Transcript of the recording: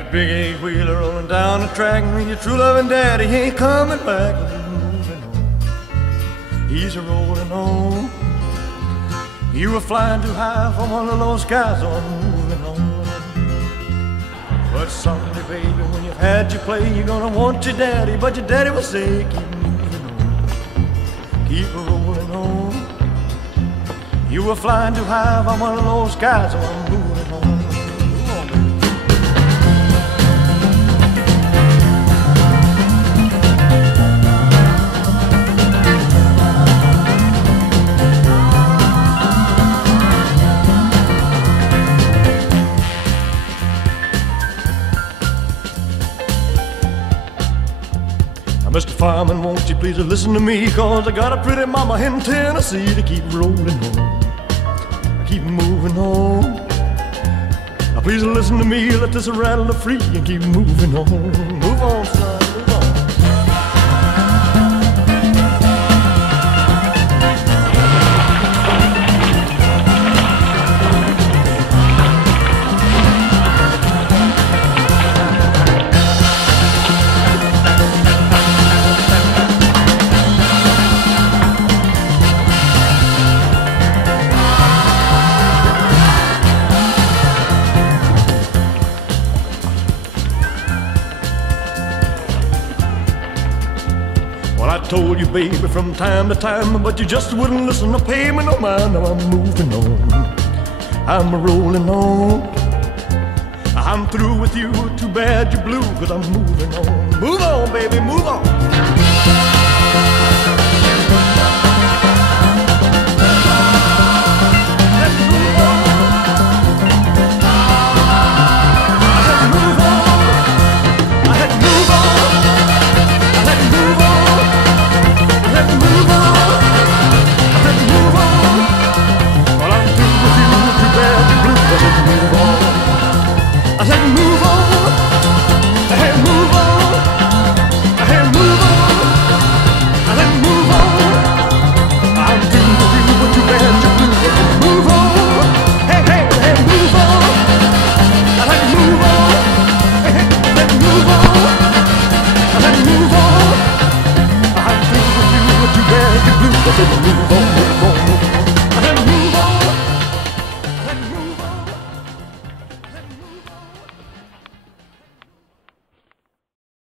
That big eight-wheeler rolling down the track, and your true loving daddy ain't coming back. He's a rolling on. You were flying too high from one of those skies, so I'm moving on. But someday, baby, when you've had your play, you're gonna want your daddy, but your daddy will say, keep moving on, keep rolling on. You were flying too high from one of those skies, so I'm moving on. Move on, baby. Mr. Fireman, won't you please listen to me, 'cause I got a pretty mama in Tennessee to keep rolling on, keep moving on. Now please listen to me, let this rattle free and keep moving on. Move on, son, move on. I told you, baby, from time to time, but you just wouldn't listen to pay me no mind. Now I'm moving on, I'm rolling on. I'm through with you, too bad you're blue, 'cause I'm moving on. Move on, baby, move on.